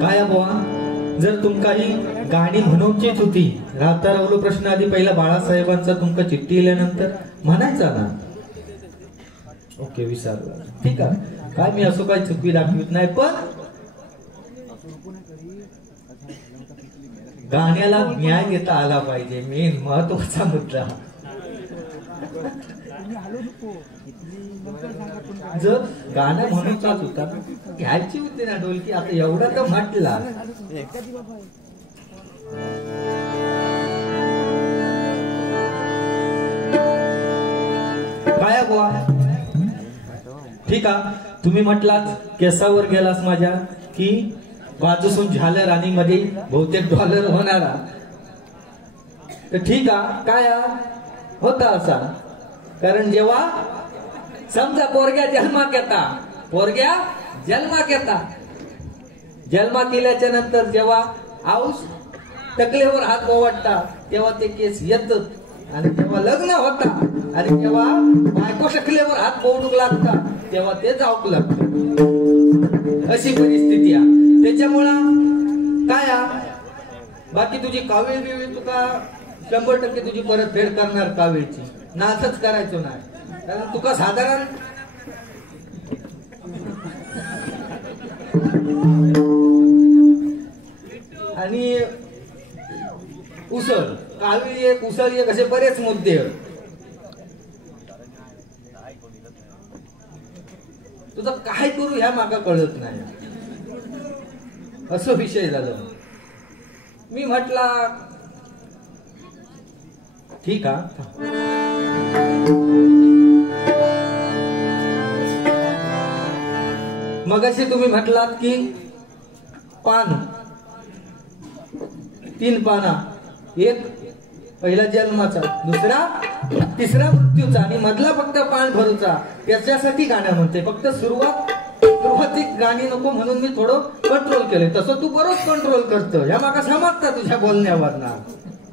काय बुवा, जर तुमका ही गाणी म्हणूचीच होती, रातारावलो प्रश्न आधी पहिला बाळासाहेबांचा तुमका चिठ्ठी इल्यानंतर म्हणायचा ना. ओके, विसरला. ठीक आहे, काय मी असं काही चुकी दाखवित नाही, पण गाण्याला न्याय देता आला पाहिजे, मेन महत्वाचा मुद्दा. जर गाणं म्हणूचाच होता, घ्यायची होती ना ढोलकी, आता एवढा तर म्हटला. काय बुवा, ठीक आहे, तुम्ही म्हटलात केसावर गेलास माझ्या की बाजूसून झालं राणीमध्ये बहुतेक डॉलर होणारा. तर ठीक आहे, काय होता असा, कारण जेव्हा समजा पोरग्या जन्माक येता, जन्मा केल्याच्या नंतर जेव्हा आऊस टकलेवर हात ओवाटता तेव्हा ते केस येतात, आणि जेव्हा लग्न होता आणि जेव्हा बायको टकलेवर हात पोवणूक लागता तेव्हा ते जाऊक लागत. अशी परिस्थिती आहे. त्याच्यामुळं काय बाकी तुझी कावीळ बिवीळ तुका 100% तुझी परतफेड करणार कावीळची, नाचच करायचो नाही. कारण तुका साधारण आणि उसळ कावीळ एक उसळ एक असे बरेच मुद्दे. तुझं काय करू ह्या मागा कळत नाही, असं विषय झालं. मी म्हटला ठीक आहे, मगाशी तुम्ही म्हटलात की पान 3 पाना, एक पहिला जन्माचा, दुसरा तिसरा मृत्यूचा आणि मधला फक्त पान भरूचा. त्याच्यासाठी गाणं म्हणते, फक्त सुरुवातीक गाणी नको म्हणून मी थोडं कंट्रोल केले. तसं तू बरोच कंट्रोल करतो, ह्या माका समजता तुझ्या बोलण्यावर ना,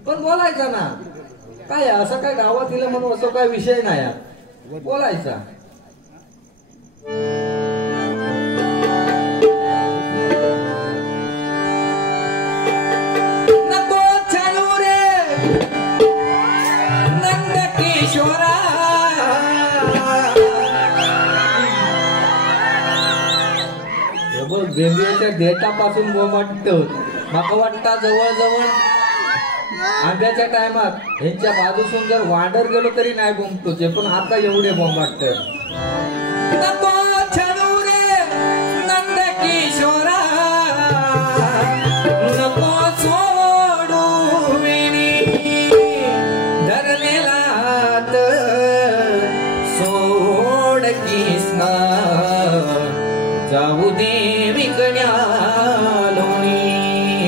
पण बोलायचा ना. काय असं काय गावात दिलं म्हणून असं काय विषय नाही, बोलायचा. बेंबियाच्या देठापासून बोंबाटत. माका वाटता जवळजवळ आंब्याच्या टायमात यांच्या बाजूसून जर वांडर गेलो तरी नाही बोंबतोचे, पण आता एवढे बोंबाटत. धरलेला जाऊ दे विकण्या लोणी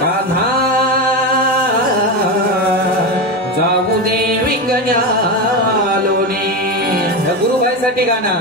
कान्हा जाऊ दे विकण्या लोणी. गुरुबाईसाठी गाणं.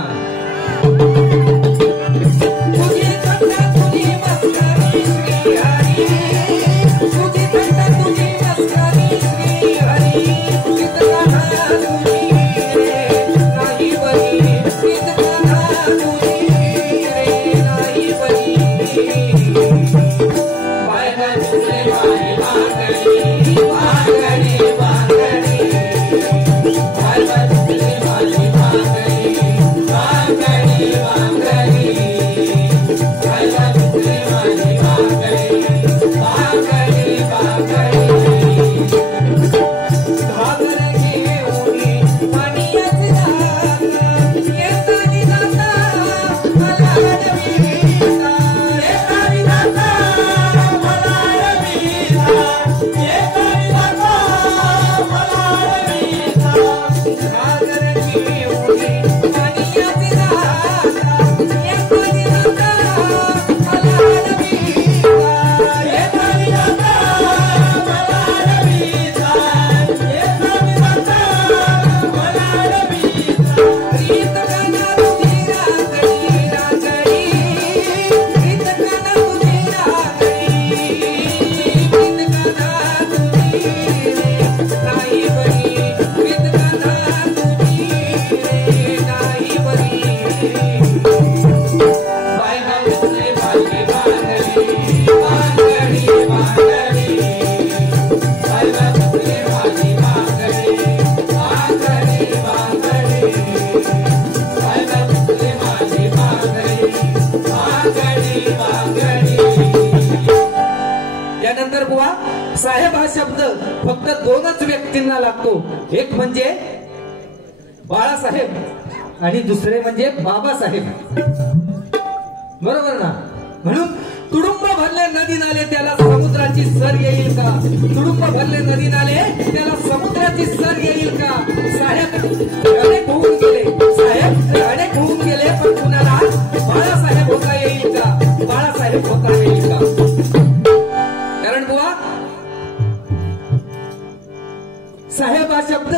साहेब हा शब्द फक्त दोनच व्यक्तींना लागतो. एक म्हणजे बाळासाहेब आणि दुसरे म्हणजे बाबासाहेब. बरोबर ना. म्हणून तुडुंब भरले नदी नाले त्याला समुद्राची सर येईल का. तुडुंब भरले नदी नाले त्याला समुद्राची सर येईल का. साहेब अनेक होऊन गेले, साहेब अनेक होऊन गेले, पण कुणाला बाळासाहेब होता येईल का. बाळासाहेब होता येईल का. कारण बुवा साहेब हा शब्द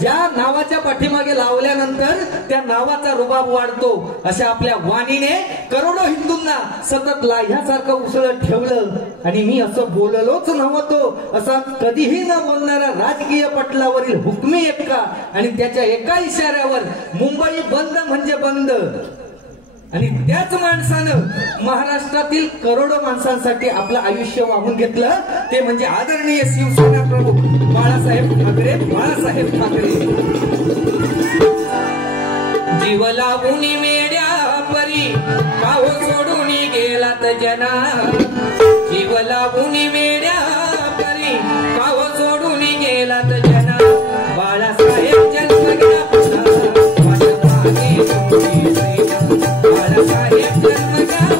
ज्या नावाच्या पाठीमागे लावल्यानंतर त्या नावाचा रुबाब वाढतो. अशा आपल्या वाणीने करोडो हिंदूंना सतत लाह्यासारखं उसळत ठेवलं. आणि मी असं बोललोच नव्हतो असा कधीही न बोलणारा राजकीय पटलावरील हुकमी एक्का आणि त्याच्या एका इशाऱ्यावर मुंबई बंद म्हणजे बंद. आणि त्याच माणसानं महाराष्ट्रातील करोडो माणसांसाठी आपलं आयुष्य वाहून घेतलं. ते म्हणजे आदरणीय शिवसेना प्रमुख बाळासाहेब ठाकरे. बाळासाहेब ठाकरे जीव लावून मेड्या परी काव सोडून गेलात जना. जीव लावून मेड्या परी काव सोडून गेलात जना. बाळासाहेब जन्म घ्या बाळासाहेब जन्म घ्या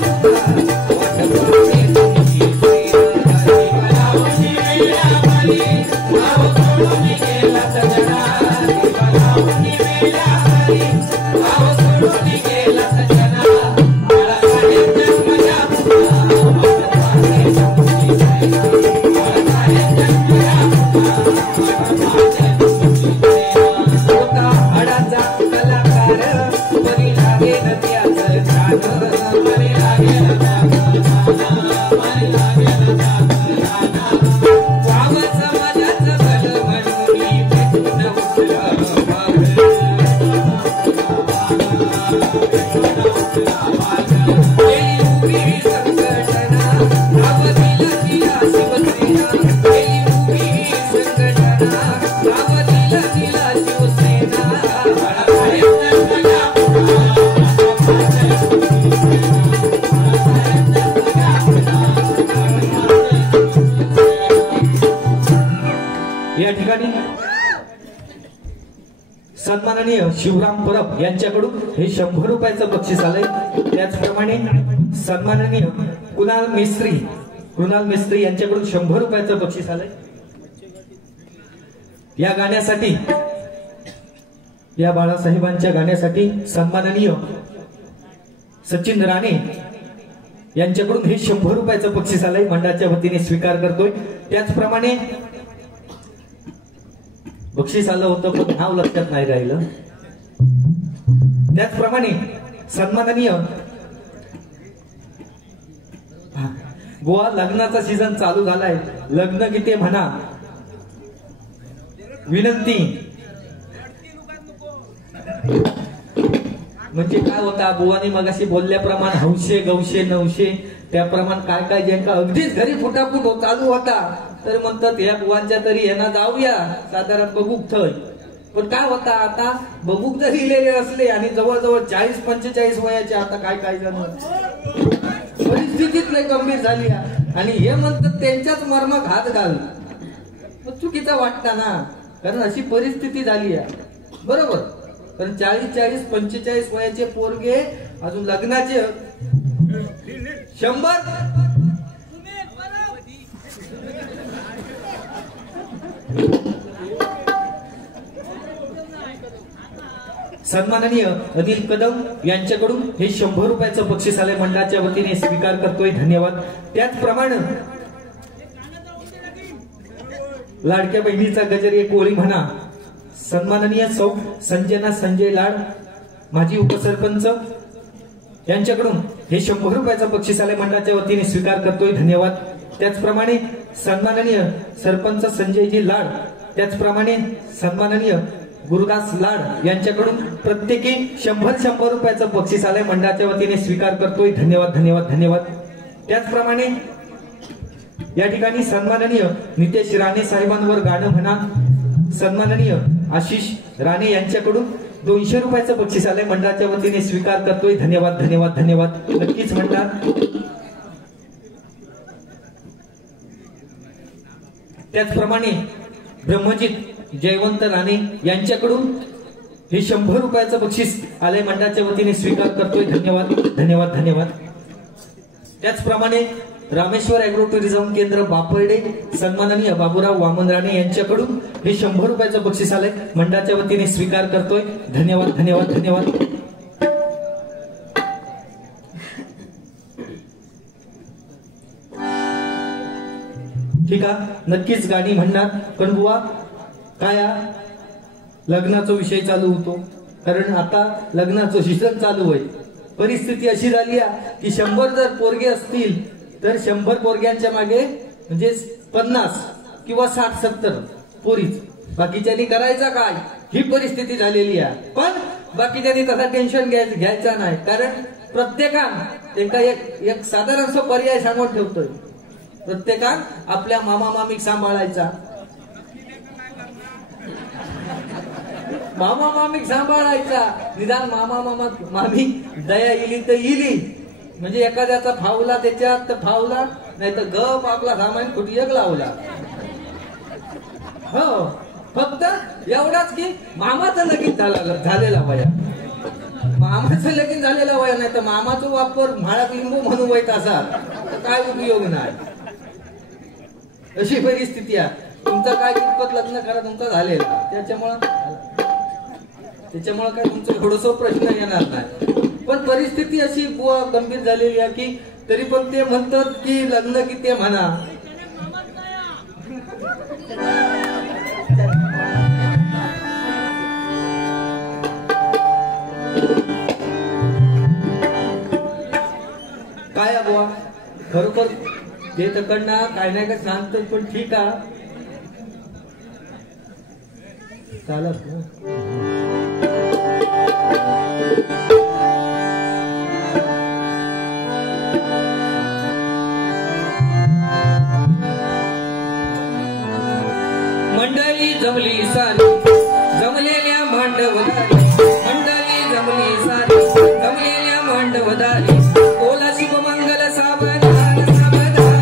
सन्माननीय शिवराम परब यांच्याकडून हे 100 रुपयाचं बक्षीस आलंय. त्याचप्रमाणे सन्माननीय कुणाल मिस्त्री यांच्याकडून 100 रुपयाचं बक्षीस आलंय. या गाण्यासाठी, या बाळासाहेबांच्या गाण्यासाठी सन्माननीय सचिन राणे यांच्याकडून हे 100 रुपयाचं बक्षीस आलंय, मंडळाच्या वतीने स्वीकार करतोय। त्याचप्रमाणे बक्षीस आलं होतं पण नाव लक्षात नाही राहिलं। त्याचप्रमाणे सन्माननीय गोवा लग्नाचा सीझन चालू झालाय, लग्न गीते म्हणा विनंती म्हणजे काय होता बुवानी मगाशी बोलल्याप्रमाणे हौशे गौशे नवशे त्याप्रमाणे काय काय ज्यांका अगदीच घरी फुटाफूट चालू होता तर म्हणतात या बुवांच्या तरी यांना जाऊया साधारण बघूक थय। पण काय होता आता बघूक जरी लिहिलेले असले आणि जवळजवळ 40-45 वयाचे आता काय काय जण परिस्थितीत लय गंभीर झाली आणि हे म्हणतात त्यांच्याच मर्मात हात घाल, चुकीचा वाटता ना, कारण अशी परिस्थिती झाली आहे बरोबर। कारण 40-45 वयाचे पोरगे अजून लग्नाचे 100 सन्माननीय अनिल कदम यांच्याकडून हे 100 रुपयाचं बक्षीस आलंय, मंडळाच्या वतीने स्वीकार करतोय, धन्यवाद। त्याचप्रमाणे लाडक्या बहिणीचा गजर एक ओळी म्हणा सन्माननीय सौ संजना संजय लाड माजी उपसरपंच यांच्याकडून हे 100 रुपयाचं बक्षीस आलंय, मंडळाच्या वतीने स्वीकार करतोय, धन्यवाद। त्याचप्रमाणे सन्माननीय सरपंच संजयजी लाड, त्याचप्रमाणे सन्माननीय गुरुदास लाड यांच्याकडून प्रत्येकी 100 रुपयाचं बक्षीस आलंय, मंडळाच्या वतीने स्वीकार करतोय, धन्यवाद धन्यवाद धन्यवाद। त्याचप्रमाणे या ठिकाणी सन्माननीय नितेश राणे साहेबांवर गाणं म्हणा सन्माननीय आशिष राणे यांच्याकडून 200 रुपयाचं बक्षीस आलंय, मंडळाच्या वतीने स्वीकार करतोय, धन्यवाद धन्यवाद धन्यवाद। नक्कीच म्हणतात। त्याचप्रमाणे ब्रह्मजित जयवंत राणे यांच्याकडून हे 100 रुपयाचं बक्षीस आलंय, मंडळाच्या वतीने स्वीकार करतोय, धन्यवाद धन्यवाद धन्यवाद। त्याचप्रमाणे रामेश्वर अॅग्रो टुरिझम केंद्र बापर्डे सन्माननीय बाबूराव वामन राणे यांच्याकडून हे 100 रुपयाचं बक्षीस आलंय, मंडळाच्या वतीने स्वीकार करतोय, धन्यवाद धन्यवाद धन्यवाद। ठीक आहे, नक्कीच गाणी म्हणणार पण बुवा काय लग्नाचा विषय चालू होतो, कारण आता लग्नाचं सीझन चालू आहे। परिस्थिती अशी झाली आहे की 100 जर पोरगे असतील तर 100 पोरग्यांच्या मागे म्हणजे 50 किंवा 60-70 पोरीच, बाकीच्यांनी करायचा काय ही परिस्थिती झालेली आहे। पण बाकीच्यांनी तसा टेन्शन घ्यायचा नाही, कारण प्रत्येकान त्यांना एक साधारणसा पर्याय सांगून ठेवतोय, प्रत्येकान आपल्या मामा मामीक सांभाळायचा, मामा मामीक सांभाळायचा, निदान मामा मामी दया इली तर इली, म्हणजे एखाद्याचा फावला त्याच्यात तर फावला, नाही तर गप आपला सामान कुठे एक लावला। हो, फक्त एवढाच की मामाचं लगीन झालेला वया, मामाचं लगीन झालेला वया, नाही तर मामाचा वापर म्हाळात लिंबू म्हणून वैत असा तर काय उपयोग नाही, अशी परिस्थिती आहे। तुमचं काय कितपत लग्न करा तुमचं झालेलं, त्याच्यामुळे काय तुमचं थोडस प्रश्न येणार नाही। पण परिस्थिती अशी गंभीर झालेली आहे की तरी पण ते म्हणतात की लग्न की ते म्हणा काय बुवा खरोखर ते तकडना काय नाही का सांगतात, पण ठीक आहे चालत ना। मंडळी जमली सारी जमलेल्या मांडवदारी, मंडळी जमली सारी जमलेल्या मांडवदारी, बोला शिवमंगल सावधान सावधान,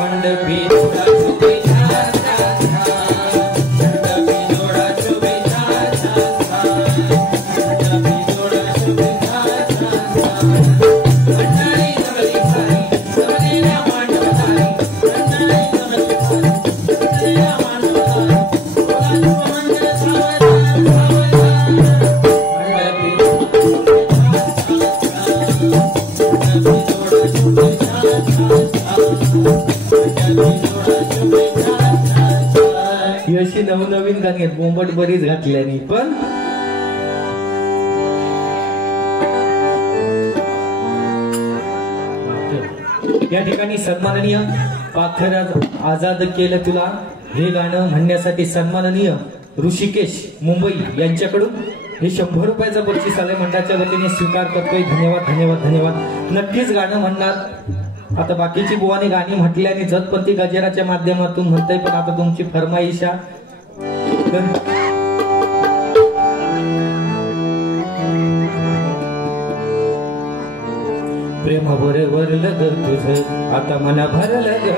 मंडपी जोडा शोभे छान छान छान, मंडपी जोडा शोभे छान छान छान, मंडपी जोडा शोभे छान छान छान, मंडळी जमली सारी जमलेल्या मांडवदारी, मंडळी जमली सारी जमलेल्या मांडवदारी, बोला नवनवीन गाणी आहेत, बोंबट बरीच घातल्यानी, पण या ठिकाणी सन्माननीय पाखराज आजाद केलं तुला हे गाणं म्हणण्यासाठी सन्माननीय ऋषिकेश मुंबई यांच्याकडून हे 100 रुपयाचं बक्षीस आले मंडळाच्या वतीने स्वीकार करतोय. धन्यवाद धन्यवाद धन्यवाद. नक्कीच गाणं म्हणणार. आता बाकीची बुवानी गाणी म्हटल्याने जतपंथी गजेराच्या माध्यमातून म्हणताय, पण आता तुमची फरमाईशा प्रेम वरलं ग तुझं आता मला भरलं ग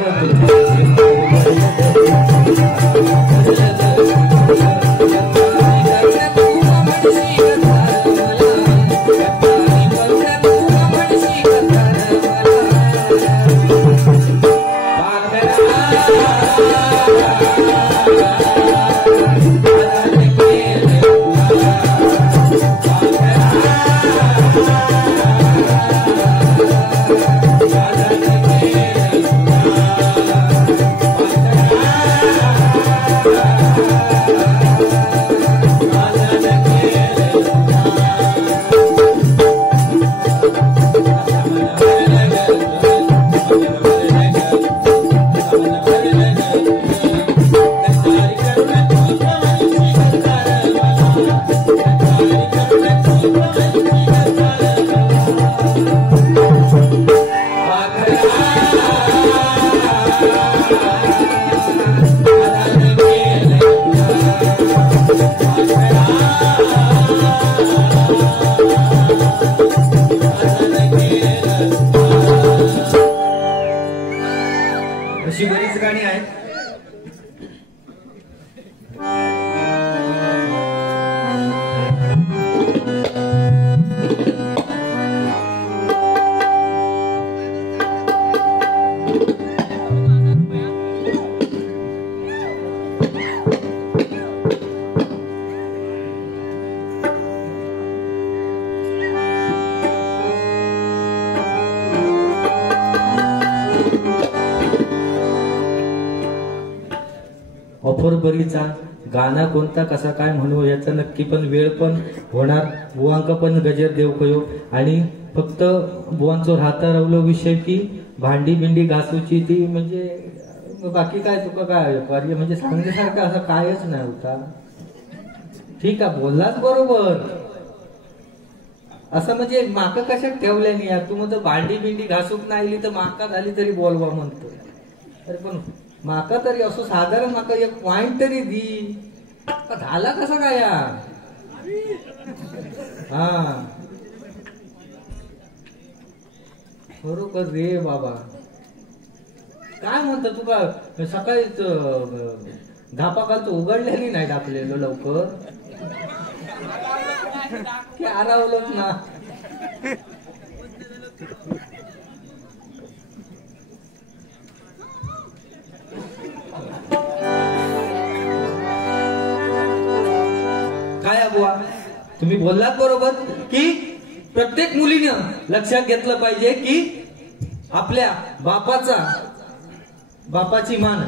अशी बरीच गाणी आहेत. ऑफर बरीचा गाणा कोणता कसा काय म्हणू याचा नक्की पण वेळ पण होणार. बुवांक पण गजर देव कयो आणि फक्त बुवांचो राहता रवलो विषय की भांडी बिंडी घासूची ती म्हणजे बाकी काय तुका काय कार्य म्हणजे सांगण्यासारखं असं कायच नाही होता. ठीक आहे बोललाच बरोबर. असं म्हणजे माका कशात ठेवल्या नाही यार. तू म्हणतो भांडी बिंडी घासूक नाही तर माका झाली तरी बोलवा म्हणतो. अरे पण माका तरी असं साधारण माका एक पॉइंट तरी दी झाला कसा काय यार. हा बरोबर रे बाबा. काय म्हणतो तुका सकाळीच धापा कालचं उघडल्याने नाही टाकलेलं लवकर की आरावलंच ना. काय बुवा तुम्ही बोललात बरोबर की प्रत्येक मुलीनं लक्षात घेतलं पाहिजे की आपल्या बापाची मान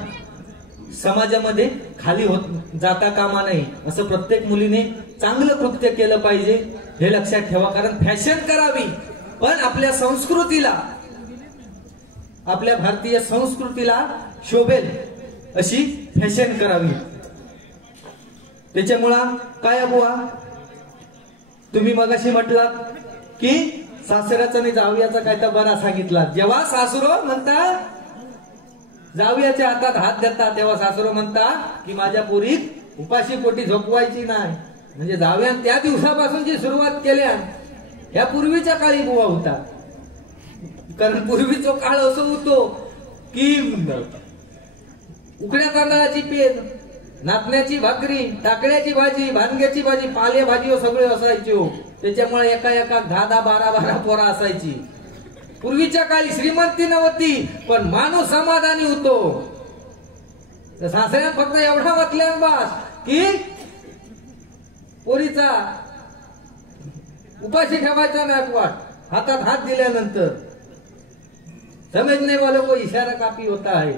समाजामध्ये खाली होत जाता कामा नाही. असं प्रत्येक मुलीने चांगलं कृत्य केलं पाहिजे हे लक्षात ठेवा. कारण फॅशन करावी पण आपल्या संस्कृतीला आपल्या भारतीय संस्कृतीला शोभेल अशी फॅशन करावी. त्याच्यामुळं काय बुवा तुम्ही मगाशी म्हटलात की सासऱ्याचा आणि जावयाचा काय तर बरा सांगितला. जेव्हा सासरो म्हणता जावयाच्या हातात हात देता तेव्हा सासरो म्हणता की माझ्या पोरीत उपाशी पोटी झोपवायची नाही. म्हणजे जावयान त्या दिवसापासून जी सुरुवात केल्या ह्या पूर्वीच्या काळी बुवा होता. कारण पूर्वीचा काळ असं होतो की उकड्या तांदळाची पेन, नाचण्याची भाकरी, टाकळ्याची भाजी, भानग्याची भाजी, पाले भाजी सगळे असायचे. त्याच्यामुळे एका 10-10, 12-12 पोरा असायची. पूर्वीच्या काळी श्रीमंती नव्हती पण माणूस समाधानी होतो. सासऱ्यात फक्त एवढा वाटल्या बास की पोरीचा उपाशी ठेवायचा नाही. वाट हातात हात दिल्यानंतर समजने वालों को इशारा काफी होता है.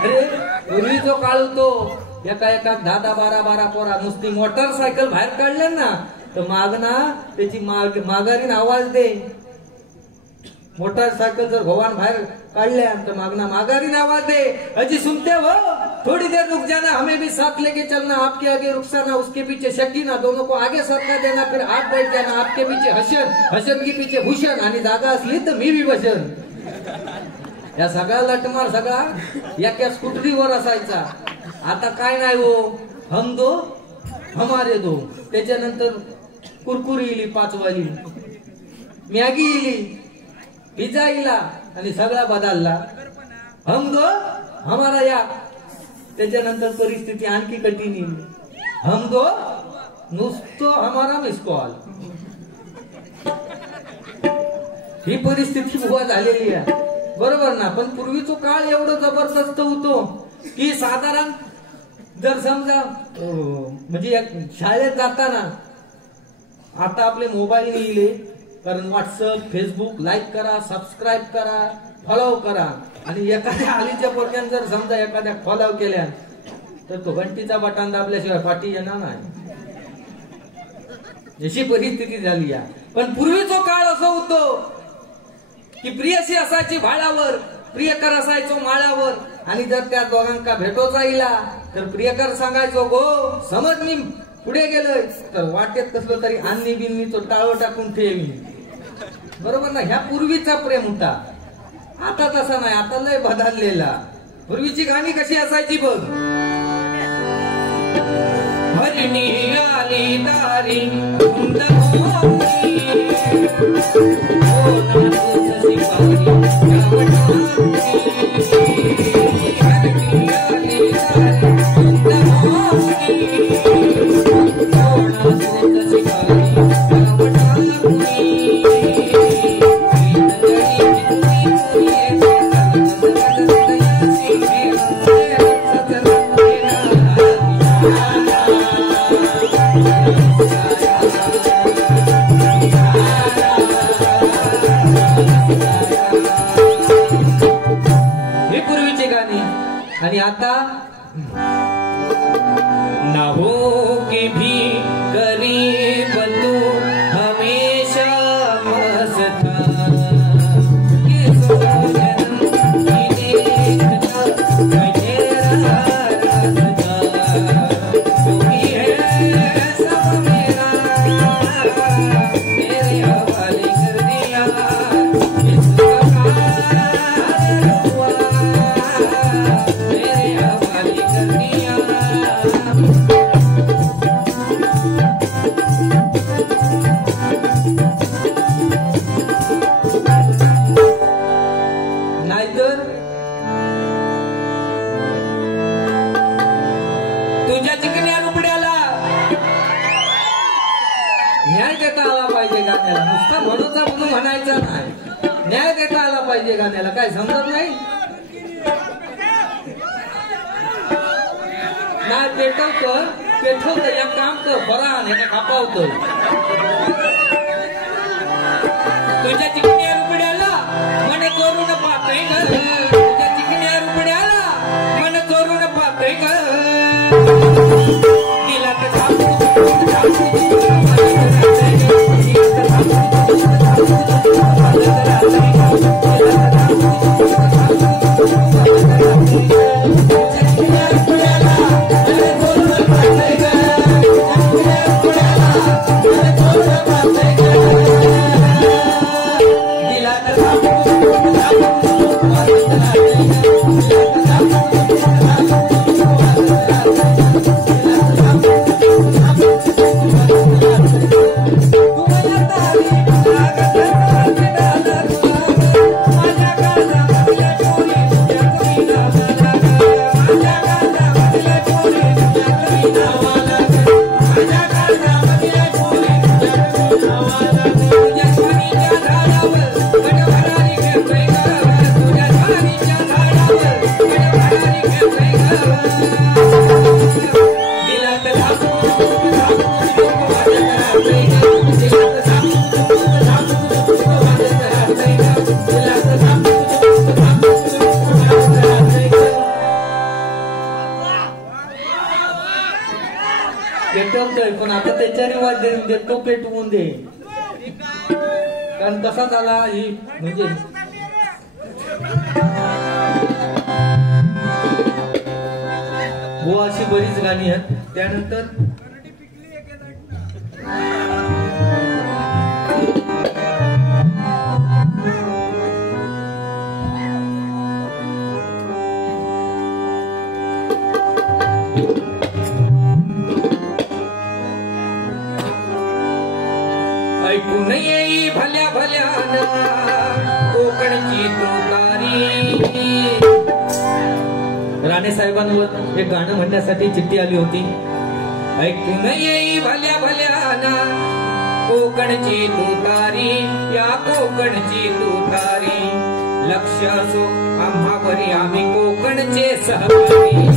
अरे पूर्वीचो काळ होतो एका 10-12 पोरा नुसती मोटरसायकल बाहेर काढल्या ना तर मागना त्याची माघारीन आवाज दे. मोटरसायकल जर भगवान बाहेर काढल्या तर मागना माघारीन आवाज दे. अजी सुनते हो, थोड़ी देर रुक जाना, हमें भी साथ लेके चलना. आपके आगे रुखसाना, उसके पीछे शकीना, दोनों को आगे सरका देना, फिर आप बैठ जाना. आपके पीछे हसन के पीछे भूषण, आणि जागा असली तर मी बी बसन. या सगळा लटमार सगळा एका स्कूटरीवर असायचा. आता काय नाही हो, हम दो हमारे दो. त्याच्यानंतर कुरकुरी इली 5 वाली, मॅगी इली, पिझ्झा इला आणि सगळा बदलला. हम दो हमारा या. त्याच्यानंतर परिस्थिती आणखी कठीण येईल. हम दो नुसतो हमारा मिस कॉल. ही परिस्थिती उभा झालेली आहे, बरोबर ना. पण पूर्वीचो काळ एवढं जबरदस्त होतो की साधारण जर समजा म्हणजे शाळेत जाताना आता आपले मोबाईल येईल, कारण व्हॉट्सअप फेसबुक लाईक करा, सबस्क्राईब करा, फॉलो करा. आणि एखाद्या आलीच्या पोट्यान जर समजा एखाद्या फॉलो केल्या तर तो घंटीचा बटन दाबल्याशिवाय पाठी येणार नाही, अशी परिस्थिती झाली आहे. पण पूर्वीचो काळ असं होतो की प्रियसी असायची भाड्यावर, प्रियकर असायचो माळ्यावर. आणि जर त्या दोघांका भेटो जाईला तर प्रियकर सांगायचो गो समज मी पुढे गेलोय तर वाटेत कसलं तरी अन्नी बिन्नी तो टाळो टाकून ठेवी, बरोबर ना. ह्या पूर्वीचा प्रेम होता. आता तसा नाही, आता लय बदललेला. पूर्वीची गाणी कशी असायची बघ. हरणी आली दारी आणि आता ना हो के भी गरीब तू हमेशा हंसता. तुझ्या चिकन्या रुपड्याला न्याय देता आला पाहिजे गाण्याला. नुसता म्हणूचा म्हणून म्हणायचा नाही, न्याय देता आला पाहिजे गाण्याला. काय समजत नाही ना. पेटवतं या काम कर बरा ह्याला कापावतं. तुझ्या चिकन्या रुपड्याला मन चोरून पाहतय ग. तुझ्या चिकन्या रुपड्याला मन चोरून पाहतय ग. दिला पेटवतोय पण आता त्याच्याने वाज देऊन दे, तो पेटवून दे. कारण कसा झाला ही म्हणजे हो अशी बरीच गाणी आहेत. त्यानंतर ऐकून येई भल्या भल्यान कोकणची तुकारी. राणे साहेबांवर एक गाणं म्हणण्यासाठी चिठ्ठी आली होती. ऐकून येई भल्या भल्यान कोकणची तुकारी, या कोकणची तुकारी. लक्ष असो आम्हावरी आम्ही कोकणचे सहकारी.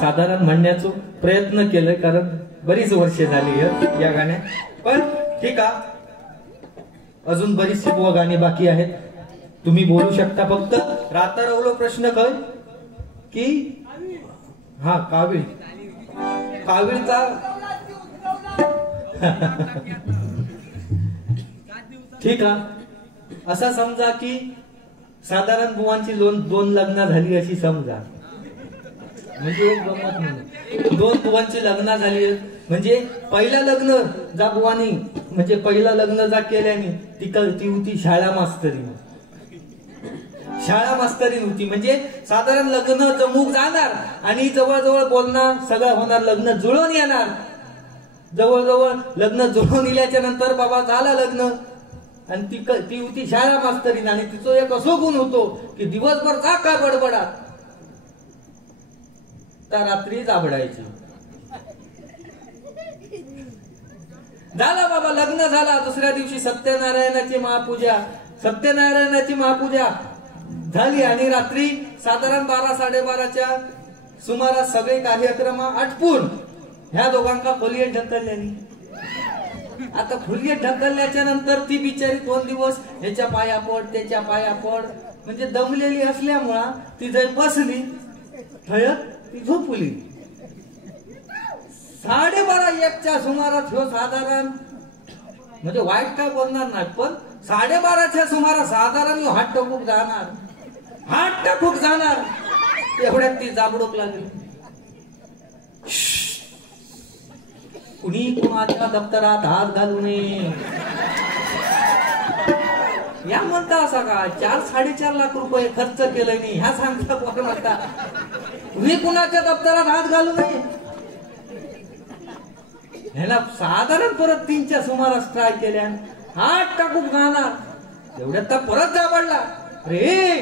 साधारण म्हणण्याचा प्रयत्न केलं कारण बरीच वर्षे झाली या गाण्या. पण ठीक आहे, अजून बरीचशी गाणी बाकी आहेत. तुम्ही बोलू शकता. फक्त रातारवलो प्रश्न काय की हा कावीळ कावीळचा ठीक आहे. असं समजा की साधारण बुवांची दोन लग्न झाली अशी समजा. म्हणजे गमत नाही. दोन बुवांची लग्न झाली म्हणजे पहिलं लग्न जा बुवानी म्हणजे पहिलं लग्न जा केल्याने ती होती शाळा मास्तरी. शाळा मास्तरी होती म्हणजे साधारण लग्न जमूक जाणार आणि जवळजवळ बोलणार सगळं होणार, लग्न जुळून येणार. जवळजवळ लग्न जुळून येल्याच्या नंतर बाबा झाला लग्न आणि ती होती शाळा मास्तरीन आणि तिचं एक असो गुण होतो की दिवसभर जा काय बडबडात तर रात्री जाबडायची. झाला बाबा लग्न झाला. दुसऱ्या दिवशी सत्यनारायणाची महापूजा झाली आणि रात्री साधारण 12-12:30च्या सुमारास सगळे कार्यक्रम आटपून ह्या दोघांका खोलीत ढकलल्यानी. आता खोलीत ढकलल्याच्या नंतर ती बिचारी 2 दिवस ह्याच्या पाया पड त्याच्या पाया पड म्हणजे दमलेली असल्यामुळं ती जर बसली ठळक ती झोपली. 12:30-1च्या सुमारास ह्यो साधारण म्हणजे वाईट काय बोलणार नाही पण 12:30च्या सुमारास साधारण हात टाकूक जाणार तेवढ्यात ती जाबडोक लागली. कुणी कुणाच्या दप्तरात हात घालू नये या म्हणता. असा का 4-4.5 लाख रुपये खर्च केलाय नाही ह्या सांगता कोण म्हणता. कुणी कुणाच्या दप्तरात हात घालू नये ह्याला साधारण परत 3च्या सुमारास ट्राय केल्या हात टाकून जाणार एवढ्यात तर परत जाबडला. रे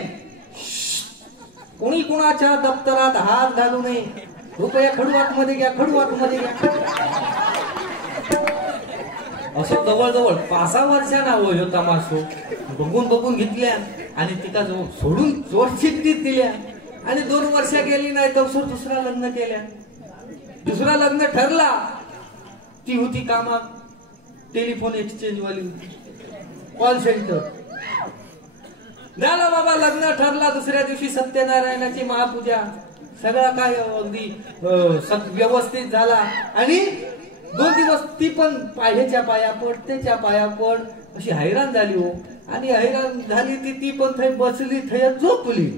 कुणी कुणाच्या दप्तरात हात घालू नये. रुपया खडूआत मध्ये घ्या. असं जवळजवळ 5-6 वर्षांना हो तमाशो बघून बघून घेतल्या आणि तिका जो सोडून जोडचिठ्ठीत दिल्या आणि 2 वर्ष गेली नाही तर दुसरा लग्न केल्या. दुसरा लग्न ठरला. ती होती कामात टेलिफोन एक्सचेंज वाली कॉल सेंटर. झालं बाबा लग्न ठरला. दुसऱ्या दिवशी सत्यनारायणाची महापूजा सगळा काय अगदी व्यवस्थित झाला आणि 2 दिवस ती पण ह्याच्या पाया पड त्याच्या पाया पड अशी हैराण झाली हो. आणि हैराण झाली ती पण थै बसली थै झोपली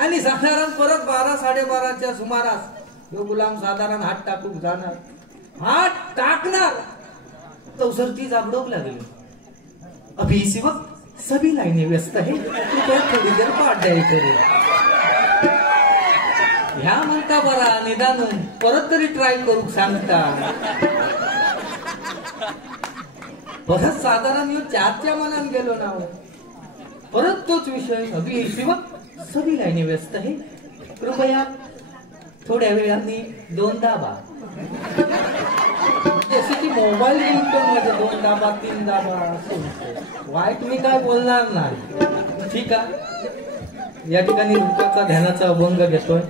आणि साधारण परत 12-12:30च्या सुमारास गुलाम साधारण हात टाकून जाणार. हात टाकणार तो सरती जाबडोक लागली. अभी इसी वक्त सभी लाइनें व्यस्त है थोड़ी देर पाठ द्यायचं ह्या म्हणता बरा निदान परत तरी ट्राय करू सांगता. परत साधारण 4च्या मनात गेलो ना परत तोच विषय. अभी इसी वक्त सभी लाइनें व्यस्त है कृपया थोड्या वेळाने 2 दाबा. जसे की मोबाईल मध्ये 2 दाबा 3 दाबा वाईट मी काय बोलणार नाही. ठीक आहे. या ठिकाणी रुपयाचा ध्यानाचा अभंग घेतोय.